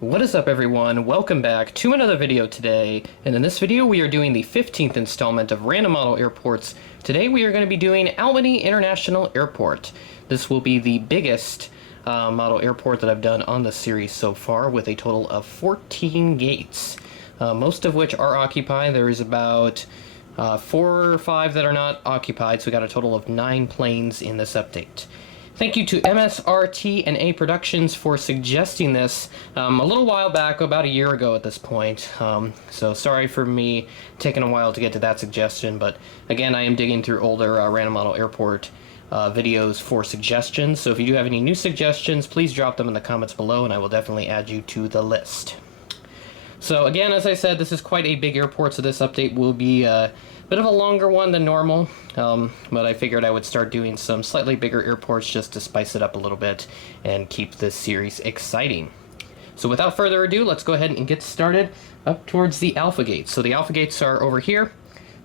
What is up, everyone? Welcome back to another video today, and in this video we are doing the 15th installment of Random Model Airports. Today we are going to be doing Albany International Airport. This will be the biggest model airport that I've done on the series so far, with a total of 14 gates, most of which are occupied. There is about 4 or 5 that are not occupied, so we got a total of 9 planes in this update. Thank you to MSRT and A Productions for suggesting this a little while back, about a year ago at this point. So sorry for me taking a while to get to that suggestion, but again, I am digging through older Random Model Airport videos for suggestions. So if you do have any new suggestions, please drop them in the comments below, and I will definitely add you to the list. So again, as I said, this is quite a big airport, so this update will be a bit of a longer one than normal, but I figured I would start doing some slightly bigger airports just to spice it up a little bit and keep this series exciting. So without further ado, let's go ahead and get started up towards the Alpha gates. So the Alpha gates are over here,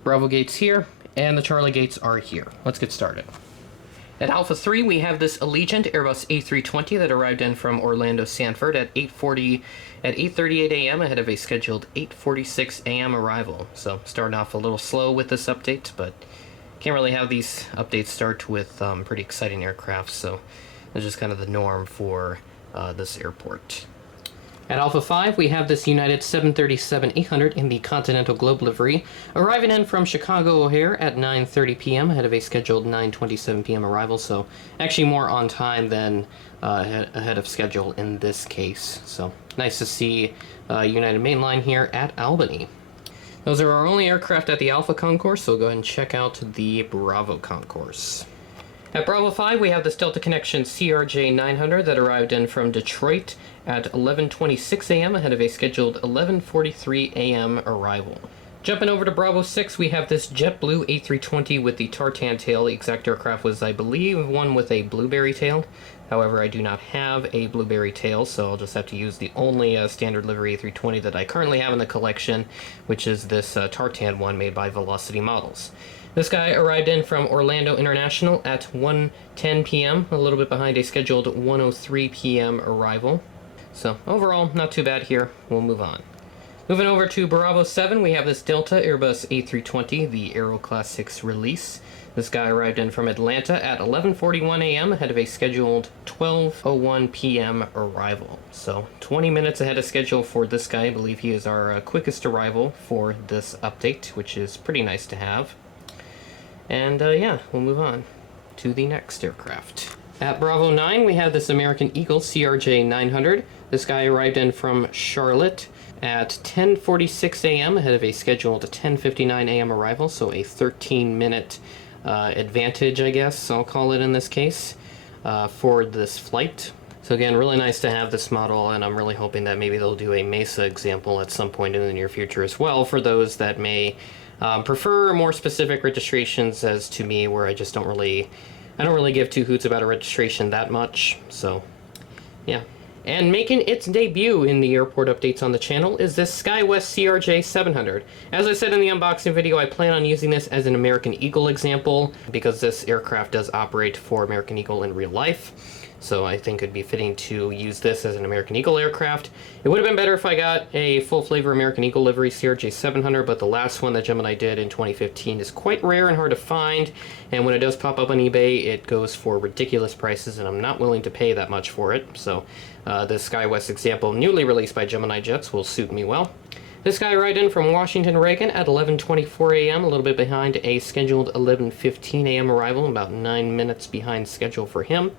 Bravo gates here, and the Charlie gates are here. Let's get started. At Alpha 3, we have this Allegiant Airbus A320 that arrived in from Orlando Sanford at 8:38 a.m. ahead of a scheduled 8:46 a.m. arrival. So starting off a little slow with this update, but can't really have these updates start with pretty exciting aircraft, so it's just kind of the norm for this airport. At Alpha 5, we have this United 737-800 in the Continental Globe livery, arriving in from Chicago O'Hare at 9:30 p.m. ahead of a scheduled 9:27 p.m. arrival, so actually more on time than ahead of schedule in this case. So nice to see United Mainline here at Albany. Those are our only aircraft at the Alpha concourse, so we'll go ahead and check out the Bravo concourse. At Bravo 5, we have this Delta Connection CRJ 900 that arrived in from Detroit at 11:26 a.m. ahead of a scheduled 11:43 a.m. arrival. Jumping over to Bravo 6, we have this JetBlue A320 with the tartan tail. The exact aircraft was, I believe, one with a blueberry tail. However, I do not have a blueberry tail, so I'll just have to use the only standard livery A320 that I currently have in the collection, which is this tartan one made by Velocity Models. This guy arrived in from Orlando International at 1:10 p.m., a little bit behind a scheduled 1:03 p.m. arrival. So overall, not too bad here. We'll move on. Moving over to Bravo 7, we have this Delta Airbus A320, the Aero Class 6 release. This guy arrived in from Atlanta at 11:41 a.m. ahead of a scheduled 12:01 p.m. arrival. So 20 minutes ahead of schedule for this guy. I believe he is our quickest arrival for this update, which is pretty nice to have. And yeah, we'll move on to the next aircraft. At Bravo 9, we have this American Eagle CRJ 900. This guy arrived in from Charlotte at 10:46 a.m. ahead of a scheduled 10:59 a.m. arrival, so a 13-minute advantage, I guess I'll call it in this case, for this flight. So again, really nice to have this model, and I'm really hoping that maybe they'll do a Mesa example at some point in the near future as well, for those that may prefer more specific registrations, as to me, where I don't really give two hoots about a registration that much. So yeah. And making its debut in the airport updates on the channel is this SkyWest CRJ 700. As I said in the unboxing video, I plan on using this as an American Eagle example, because this aircraft does operate for American Eagle in real life. So I think it'd be fitting to use this as an American Eagle aircraft. It would have been better if I got a full-flavor American Eagle livery CRJ 700, but the last one that Gemini did in 2015 is quite rare and hard to find, and when it does pop up on eBay, it goes for ridiculous prices, and I'm not willing to pay that much for it. So this SkyWest example, newly released by Gemini Jets, will suit me well. This guy arrived in from Washington Reagan at 11:24 a.m., a little bit behind a scheduled 11:15 a.m. arrival, about 9 minutes behind schedule for him.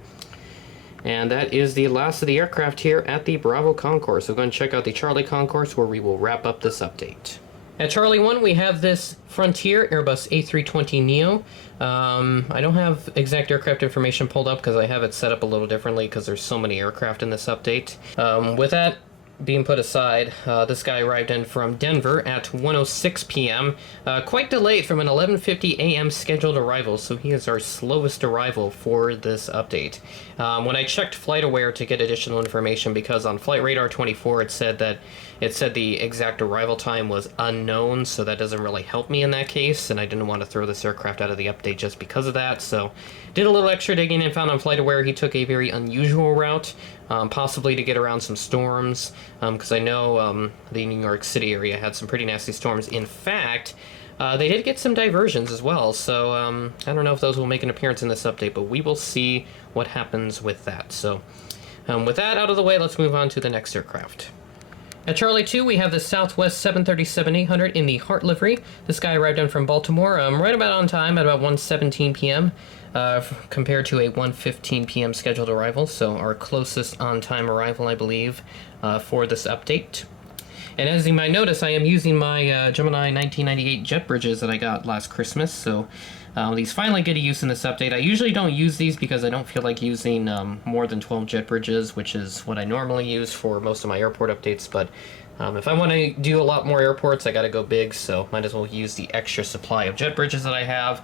And that is the last of the aircraft here at the Bravo concourse. So we're going to check out the Charlie concourse, where we will wrap up this update. At Charlie 1, we have this Frontier Airbus A320neo. I don't have exact aircraft information pulled up because I have it set up a little differently because there's so many aircraft in this update. With that being put aside, this guy arrived in from Denver at 1:06 p.m. Quite delayed from an 11:50 a.m. scheduled arrival, so he is our slowest arrival for this update. When I checked FlightAware to get additional information, because on Flight Radar 24 it said the exact arrival time was unknown, so that doesn't really help me in that case, and I didn't want to throw this aircraft out of the update just because of that, so did a little extra digging and found on FlightAware he took a very unusual route. possibly to get around some storms, because I know the New York City area had some pretty nasty storms. In fact, they did get some diversions as well, so I don't know if those will make an appearance in this update, but we will see what happens with that. So with that out of the way, let's move on to the next aircraft. At Charlie 2, we have the Southwest 737-800 in the Hart livery. This guy arrived in from Baltimore right about on time at about 1:17 p.m. Compared to a 1:15 p.m. scheduled arrival, so our closest on-time arrival, I believe, for this update. And as you might notice, I am using my Gemini 1998 jet bridges that I got last Christmas, so these finally get a use in this update. I usually don't use these because I don't feel like using more than 12 jet bridges, which is what I normally use for most of my airport updates, but if I want to do a lot more airports, I gotta go big, so might as well use the extra supply of jet bridges that I have.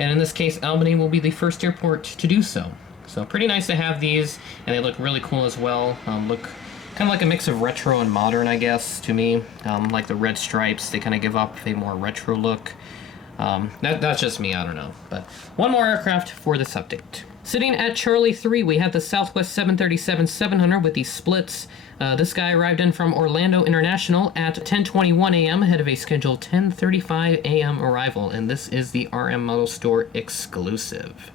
And in this case, Albany will be the first airport to do so. So pretty nice to have these, and they look really cool as well. Look kind of like a mix of retro and modern, I guess, to me. Like the red stripes, they kind of give off a more retro look. That's just me, I don't know. But one more aircraft for this update. Sitting at Charlie 3, we have the Southwest 737-700 with these splits. This guy arrived in from Orlando International at 10:21 a.m. ahead of a scheduled 10:35 a.m. arrival, and this is the RM Model Store exclusive.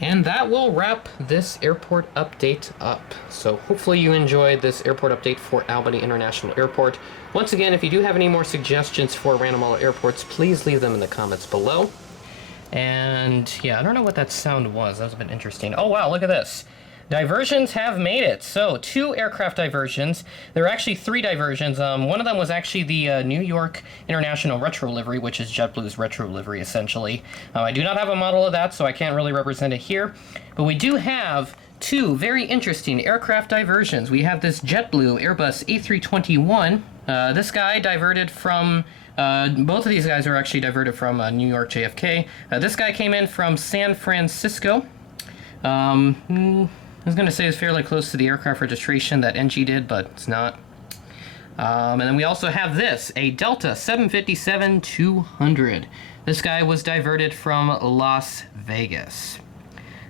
And that will wrap this airport update up. So hopefully you enjoyed this airport update for Albany International Airport. Once again, if you do have any more suggestions for random model airports, please leave them in the comments below. And yeah, I don't know what that sound was. That was a bit interesting. Oh wow, look at this. Diversions have made it. So 2 aircraft diversions. There are actually 3 diversions. One of them was actually the New York International Retro livery, which is JetBlue's retro livery, essentially. I do not have a model of that, so I can't really represent it here. But we do have 2 very interesting aircraft diversions. We have this JetBlue Airbus A321. This guy diverted from... both of these guys are actually diverted from New York JFK. This guy came in from San Francisco. I was going to say it's fairly close to the aircraft registration that NG did, but it's not. And then we also have this, a Delta 757-200. This guy was diverted from Las Vegas.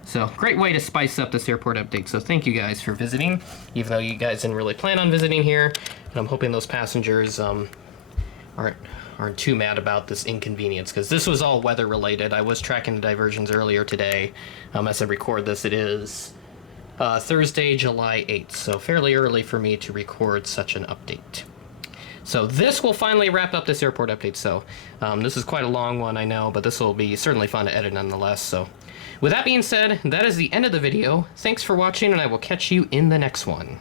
So, great way to spice up this airport update. So thank you guys for visiting, even though you guys didn't really plan on visiting here. And I'm hoping those passengers aren't too mad about this inconvenience, because this was all weather related. I was tracking the diversions earlier today. As I record this, it is Thursday, July 8th, so fairly early for me to record such an update. So this will finally wrap up this airport update. So this is quite a long one, I know, but this will be certainly fun to edit nonetheless. So with that being said, that is the end of the video. Thanks for watching, and I will catch you in the next one.